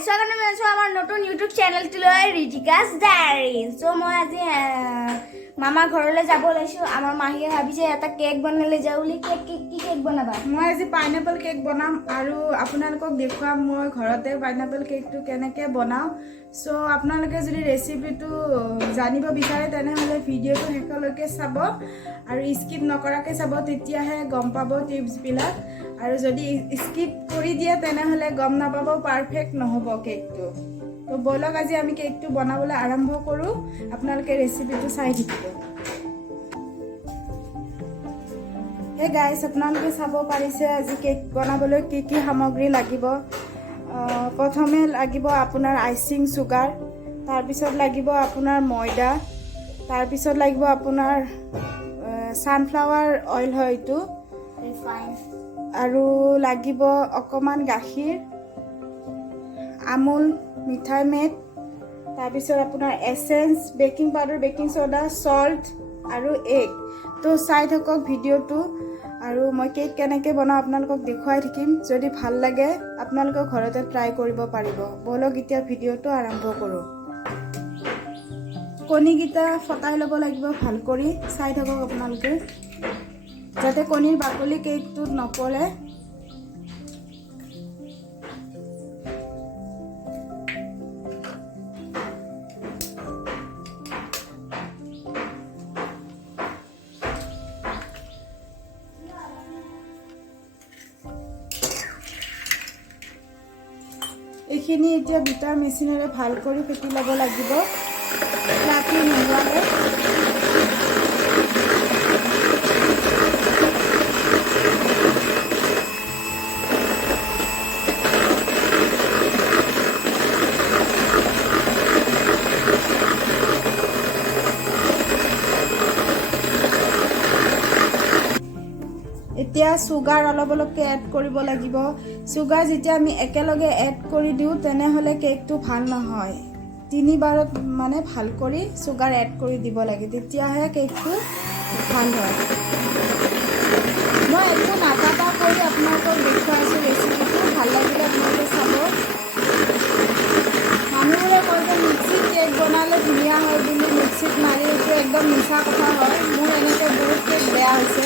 Guys স্বাগতম জনাইছো আমাৰ নতুন ইউটিউব চেনেলটোলৈ ৰিতিকাছ ডায়েৰী। সো মই আজি মামা ঘৰলৈ যাব লৈছো। আমাৰ মাহীয়ে ভাবিছে এটা কেক বনালে যাও বুলি। কি কেক বনাবা? মই আজি পাইনাপল কেক বনাম আৰু আপোনালোকক দেখুৱাম মই ঘৰতে পাইনাপল কেকটো কেনেকৈ বনাওঁ। সো আপোনালোকে যদি ৰেচিপিটো জানিব বিচাৰে তেনেহ'লে ভিডিঅ'টো শেষলৈকে চাব আৰু স্কিপ নকৰাকৈ চাব, তেতিয়াহে গম পাব টিপছবিলাক। আৰু যদি স্কিপ কৰি দিয়ে তেনেহ'লে গম নাপাব, পাৰফেক্ট নহ'ব কেকটো। তো ব'লক আজি আমি কেকটো বনাবলৈ আৰম্ভ কৰোঁ। আপোনালোকে ৰেচিপিটো চাই থাকিব। হে গাইছ, আপোনালোকে চাব পাৰিছে আজি কেক বনাবলৈ কি কি সামগ্ৰী লাগিব। প্ৰথমে লাগিব আপোনাৰ আইচিং চুগাৰ, তাৰপিছত লাগিব আপোনাৰ ময়দা, তাৰপিছত লাগিব আপোনাৰ ছানফ্লাৱাৰ অইল হয় এইটো, ৰিফাইন, আৰু লাগিব অকণমান গাখীৰ, আমুল, মিঠাই মেড, তাৰপিছত আপোনাৰ essence, baking powder, baking soda, salt আৰু এগ। তো চাই থাকক ভিডিঅ'টো আৰু মই কেক কেনেকৈ বনাওঁ আপোনালোকক দেখুৱাই থাকিম। যদি ভাল লাগে আপোনালোকে ঘৰতে ট্ৰাই কৰিব পাৰিব। ব'লক এতিয়া ভিডিঅ'টো আৰম্ভ কৰোঁ। কণীকেইটা ফটাই ল'ব লাগিব ভাল কৰি। চাই থাকক আপোনালোকে যাতে কণীৰ বাকলি কেকটোত নপৰে। এইখিনি এতিয়া বিটাৰ মেচিনেৰে ভাল কৰি ফেটি ল'ব লাগিব, লাটি নোহোৱাকৈ। এতিয়া চুগাৰ অলপ অলপকৈ এড কৰিব লাগিব। চুগাৰ যেতিয়া আমি একেলগে এড কৰি দিওঁ তেনেহ'লে কেকটো ভাল নহয়। তিনিবাৰত মানে ভাল কৰি চুগাৰ এড কৰি দিব লাগে, তেতিয়াহে কেকটো ভাল হয়। মই একো নাকাটা কৰি আপোনালোকক দেখুৱাইছোঁ ৰেচিপিটো। ভাল লাগিলে আপোনালোকে চাব। মানুহবোৰে কয় যে মিক্সিত কেক বনালে ধুনীয়া হয় বুলি, মিক্সিত মাৰি, এইটো একদম মিছা কথা হয়। মোৰ এনেকৈ বহুত কেক বেয়া হৈছে।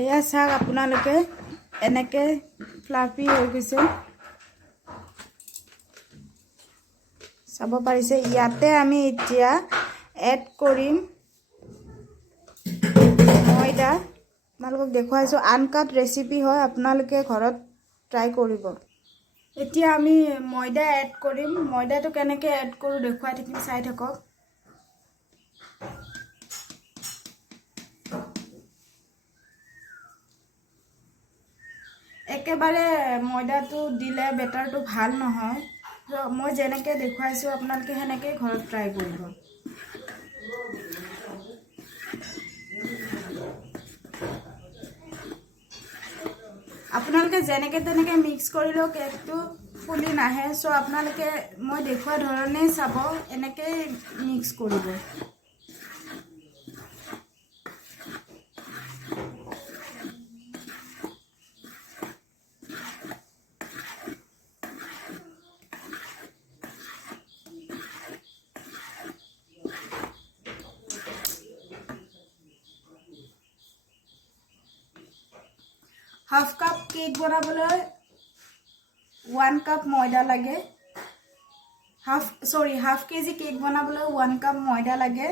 এয়া চাওক আপোনালোকে, এনেকৈ ফ্লাফি হৈ গৈছে। চাব পাৰিছে। ইয়াতে আমি এতিয়া এড কৰিম ময়দা। আপোনালোকক দেখুৱাইছোঁ, আনকাট ৰেচিপি হয়, আপোনালোকে ঘৰত ট্ৰাই কৰিব। এতিয়া আমি ময়দা এড কৰিম। ময়দাটো কেনেকৈ এড কৰোঁ দেখুৱাই থাকিম, চাই থাকক। একেবাৰে ময়দাটো দিলে বেটাৰটো ভাল নহয়। মই যেনেকৈ দেখুৱাইছোঁ আপোনালোকে সেনেকৈ ঘৰত ট্ৰাই কৰিব। আপোনালোকে যেনেকৈ তেনেকৈ মিক্স কৰিলেও কেকটো ফুলি নাহে। চ' আপোনালোকে মই দেখুওৱা ধৰণেই চাব, এনেকৈ মিক্স কৰিব। হাফ কাপ কেক বনাবলৈ 1 কাপ ময়দা লাগে। হাফ কেজি কেক বনাবলৈ 1 কাপ ময়দা লাগে।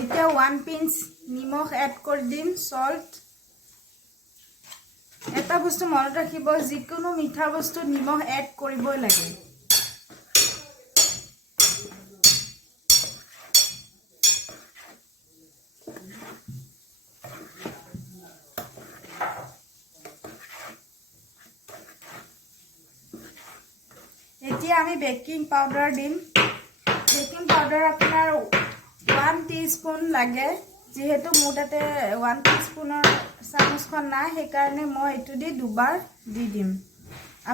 এতিয়া 1 পিঞ্চ নিমখ এড কৰি দিম, সল্ট। এটা বস্তু মনত ৰাখিব, যিকোনো মিঠা বস্তুত নিমখ এড কৰিবই লাগে। এতিয়া আমি বেকিং পাউডাৰ দিম। বেকিং পাউডাৰ আপোনাৰ 1 টিস্পুন লাগে। যেহেতু মোৰ তাতে 1 টিস্পুনৰ চামুচখন নাই, সেইকাৰণে মই এইটো দি দুবাৰ দি দিম।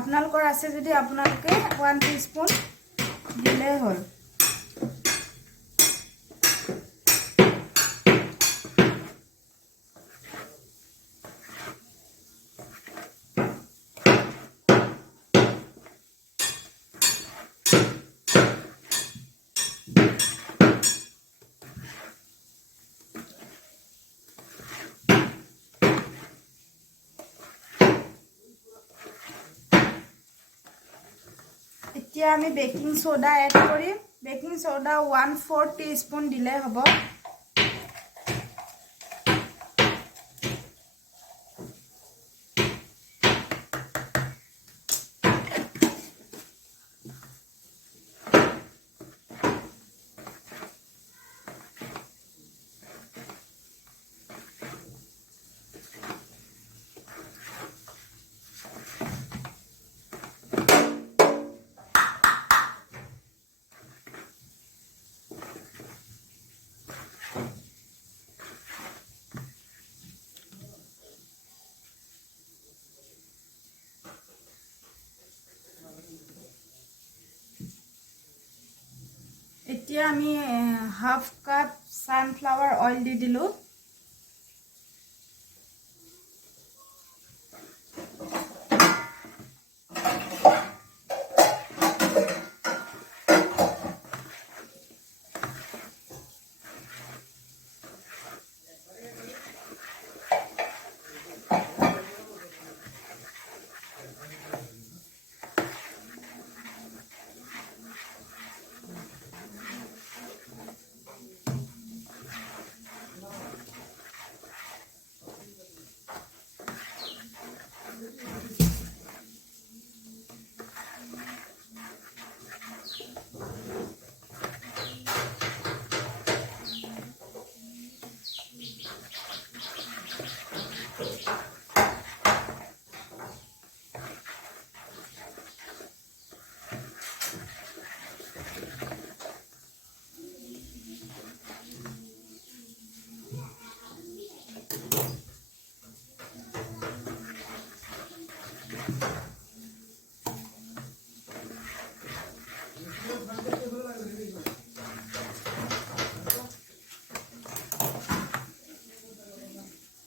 আপোনালোকৰ আছে যদি আপোনালোকে 1 টিস্পুন দিলেই হ'ল। এতিয়া আমি বেকিং সোডা এড কৰিম বেকিং সোডা 1/4 টিস্পুন দিলে হ'ব এতিয়া আমি হাফ কাপ সানফ্লাৱাৰ অইল দি দিলো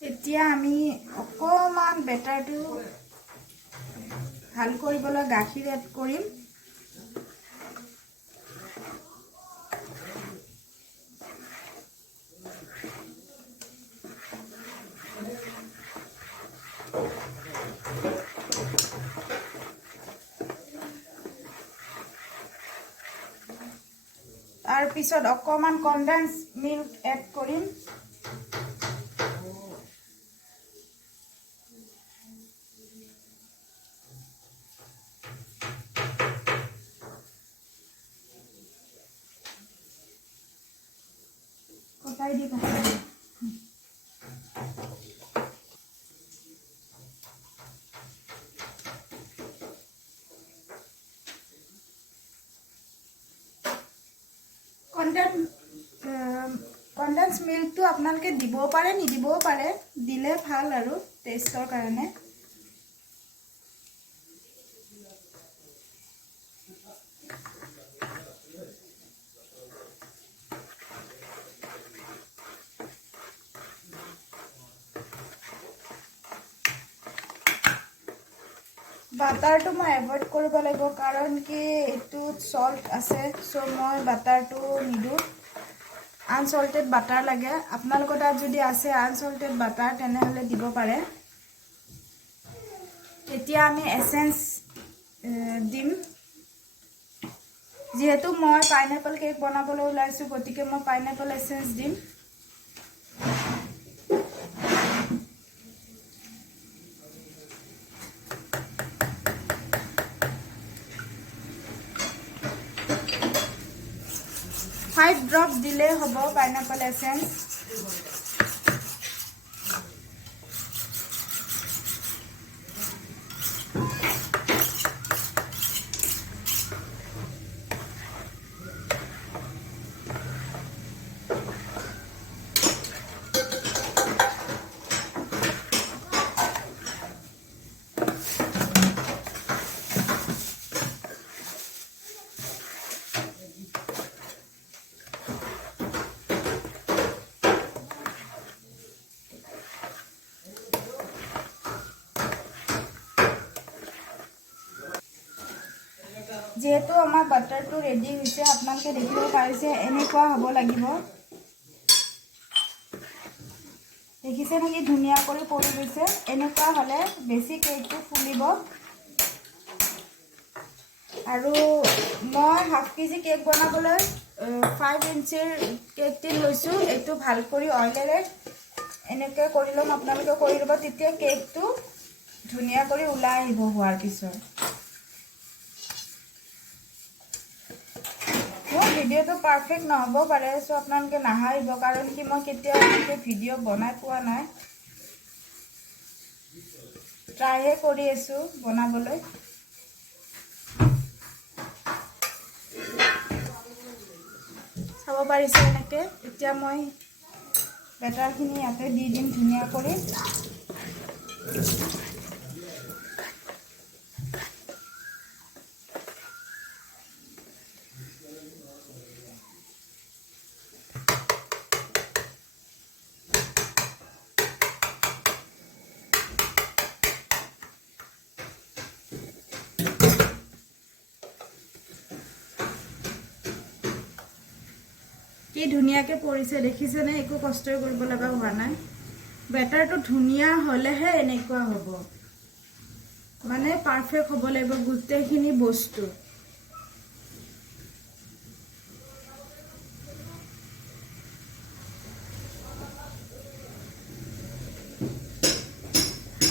এতিয়া আমি অকমান বেটাৰটো ভাল কৰিবলৈ গাখীৰ এড কৰিম তাৰ পিছত অকমান কনডেন্স মিল্ক এড কৰিম কটাই দি কনডেন্স মিল্কটো আপোনালোকে দিবও পাৰে নিদিবও পাৰে দিলে ভাল আৰু টেষ্টৰ কাৰণে বাটাৰটো মই এভয়েড কৰিব লাগিব কাৰণ কি এটোত সল্ট আছে সো মই বাটাৰটো নিদু আনসল্টেড বাটাৰ লাগে আপোনালোকৰ তাত যদি আছে আনসল্টেড বাটাৰ তেনেহলে দিব পাৰে এতিয়া আমি এসেন্স দিম যেহেতু মই পাইনাপল কেক বনাবলৈ ওলাইছো গতিকে মই পাইনাপল এসেন্স দিম फाइव ड्रॉप्स दिले हबो पाइनएप्पल एसेंस যেহেতু আমাৰ বাটাৰটো ৰেডি হৈছে আপোনালোকে দেখিব পাৰিছে এনেকুৱা হ'ব লাগিব দেখিছে নেকি ধুনীয়া কৰি পৰি গৈছে এনেকুৱা হ'লে বেছি কেকটো ফুলিব আৰু মই হাফ কেজি কেক বনাবলৈ 5 ইঞ্চিৰ কেক টিন লৈছোঁ। এইটো ভাল কৰি অইলেৰে এনেকৈ কৰি ল'ম, আপোনালোকে কৰি ল'ব, তেতিয়া কেকটো ধুনীয়া কৰি ওলাই আহিব হোৱাৰ পিছত। মোৰ ভিডিঅ'টো পাৰফেক্ট নহ'ব পাৰে, চ' আপোনালোকে নাহাঁহিব, কাৰণ কি মই কেতিয়াও এনেকৈ ভিডিঅ' বনাই পোৱা নাই, ট্ৰাইহে কৰি আছোঁ বনাবলৈ। চাব পাৰিছে এনেকৈ। এতিয়া মই বেটাৰখিনি ইয়াতে দি দিম ধুনীয়া কৰি। কি ধুনীয়াকৈ পৰিছে দেখিছেনে? একো কষ্টই কৰিব লগা হোৱা নাই। বেটাৰটো ধুনীয়া হ'লেহে এনেকুৱা হ'ব, মানে পাৰফেক্ট হ'ব লাগিব গোটেইখিনি বস্তু।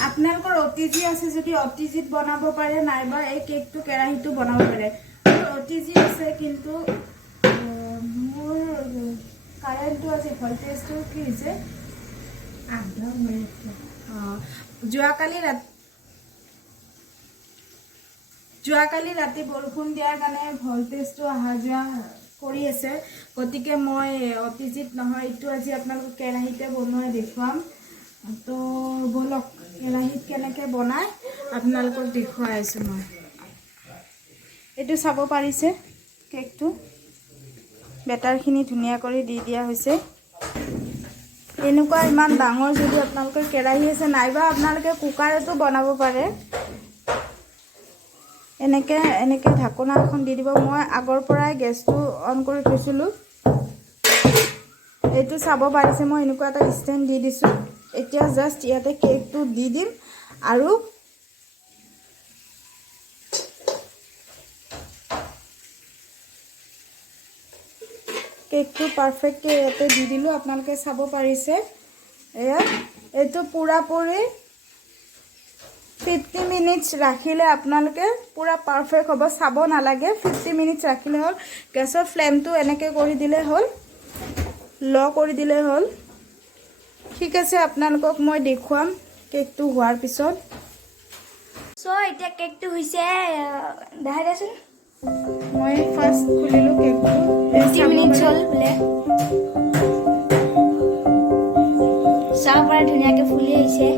আপোনালোকৰ অটিজি আছে যদি অটিজিত বনাব পাৰে, নাইবা এই কেকটো কেৰাহীটো বনাব পাৰে। মোৰ অটিজি আছে, কিন্তু মোৰ কাৰেণ্টটো আছে, ভল্টেজটো কি হৈছে যোৱাকালি ৰাতি বৰষুণ দিয়াৰ কাৰণে ভল্টেজটো অহা যোৱা কৰি আছে, গতিকে মই অটিজিত নহয়, এইটো আজি আপোনালোকক কেৰাহীতে বনোৱাই দেখুৱাম। তো বলক কেৰাহীত কেনেকৈ বনাই আপোনালোকক দেখুৱাই আছোঁ মই। এইটো চাব পাৰিছে কেকটো, বেটাৰখিনি ধুনীয়া কৰি দি দিয়া হৈছে। এনেকুৱা ইমান ডাঙৰ যদি আপোনালোকৰ কেৰাহী আছে, নাইবা আপোনালোকে কুকাৰতো বনাব পাৰে। এনেকৈ ঢাকনা এখন দি দিব। মই আগৰ পৰাই গেছটো অন কৰি থৈছিলোঁ। এইটো চাব পাৰিছে, মই এনেকুৱা এটা ষ্টেণ্ড দি দিছোঁ। এতিয়া জাষ্ট ইয়াতে কেকটো দি দিম আৰু কেকটো পাৰফেক্টকৈ ইয়াতে দি দিলোঁ। আপোনালোকে চাব পাৰিছে, এয়া এইটো পূৰাপূৰি 50 মিনিটছ ৰাখিলে আপোনালোকে পূৰা পাৰফেক্ট হ'ব। চাব নালাগে, 50 মিনিটছ ৰাখিলে হ'ল। গেছৰ ফ্লেমটো এনেকৈ কৰি দিলে হ'ল, ল' কৰি দিলে হ'ল। ঠিক আছে, আপোনালোকক মই দেখুৱাম কেকটো হোৱাৰ পিছত। চ' এতিয়া কেকটো হৈছে, দেখাই দিয়াচোন। মই ফাৰ্ষ্ট খুলিলোঁ কেকটো, 50 মিনিটছ হ'ল বোলে। চাব পাৰে ধুনীয়াকৈ ফুলি আহিছে।